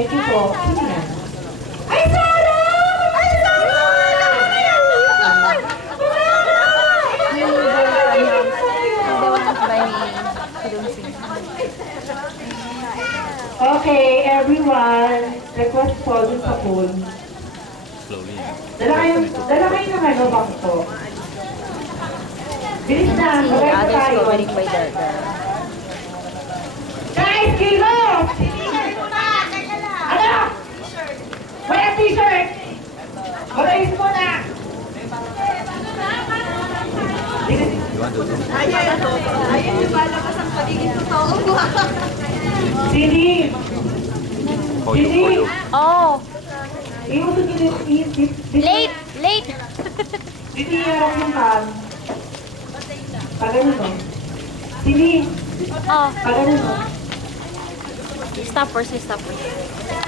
Thank you po. Sino yan? Ay, Sarah! Ay, Sarah! Okay, everyone. Request po dun sa phone. Slowly. Dala kayo ng ano, bangko. Bilis na, magay pa tayo. Guys, kilos! Ano? May t-shirt! Magayos mo na! You want to do? Ayan yung balabas ang pagiging totoo mo. Sini! For you, for you. Oh, Iuso nyo late, late. Dito yung yung pan. Pagano no? Sini! Oh, Pagano no? stop first, stop first.